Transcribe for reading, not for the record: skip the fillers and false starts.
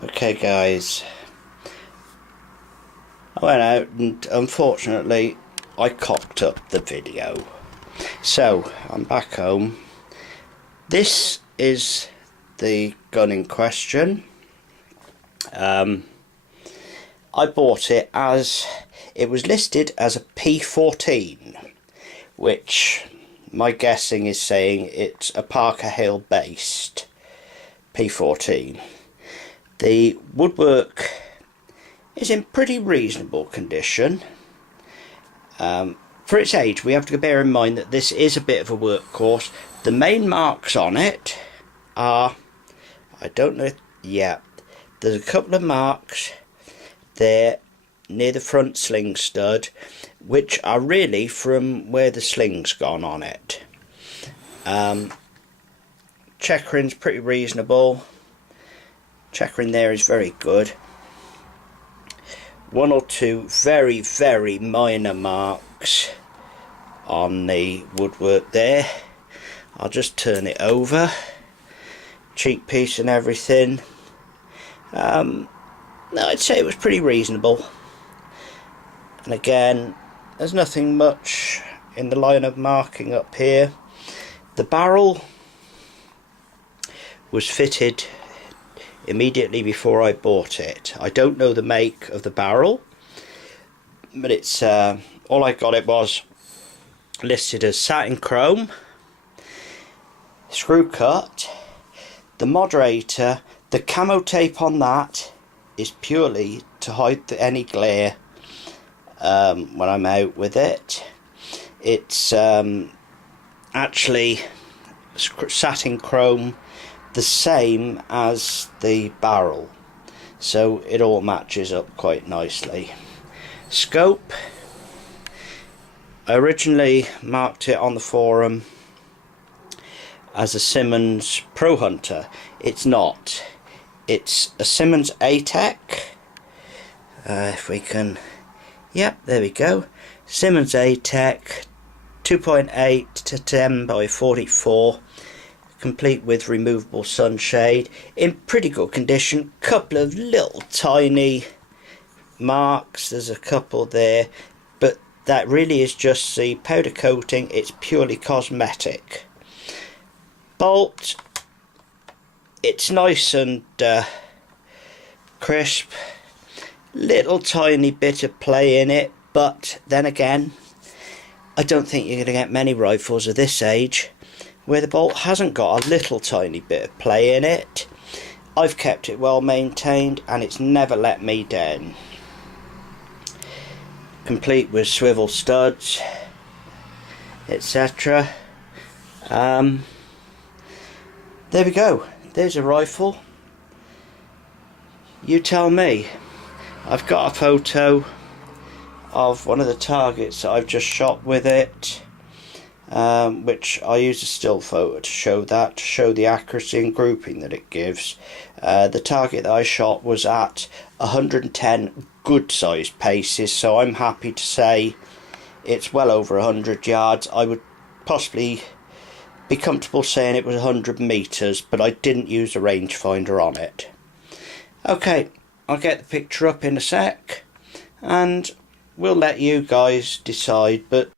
Okay guys, I went out and unfortunately I cocked up the video. So I'm back home. This is the gun in question. I bought it as it was listed as a P14, which my guessing is saying it's a Parker Hale based P14. The woodwork is in pretty reasonable condition. For its age, we have to bear in mind that this is a bit of a workhorse. The main marks on it are, I don't know, yeah, there's a couple of marks there near the front sling stud, which are really from where the sling's gone on it. Checkering's pretty reasonable. Checkering there is very good. One or two very, very minor marks on the woodwork there. I'll just turn it over. Cheek piece and everything. No, I'd say it was pretty reasonable. And again, there's nothing much in the line of marking up here. The barrel was fitted immediately before I bought it. I don't know the make of the barrel, but it's all I got it was listed as satin chrome, screw cut. The moderator, the camo tape on that is purely to hide any glare when I'm out with it. It's actually satin chrome, the same as the barrel, so it all matches up quite nicely. Scope, I originally marked it on the forum as a Simmons Pro Hunter. It's not. It's a Simmons A-Tech. If we can, yep, there we go. Simmons A-Tech 2.8 to 10 by 44, complete with removable sunshade, in pretty good condition. Couple of little tiny marks, there's a couple there, but that really is just the powder coating. It's purely cosmetic. Bolt, it's nice and crisp, little tiny bit of play in it, but then again, I don't think you're going to get many rifles of this age where the bolt hasn't got a little tiny bit of play in it. I've kept it well maintained and it's never let me down. Complete with swivel studs, etc. There we go. There's a rifle. You tell me. I've got a photo of one of the targets that I've just shot with it, which I used a still photo to show that, to show the accuracy and grouping that it gives. The target that I shot was at 110 good sized paces, so I'm happy to say it's well over 100 yards. I would possibly be comfortable saying it was 100 meters, but I didn't use a rangefinder on it. Okay, I'll get the picture up in a sec and we'll let you guys decide, but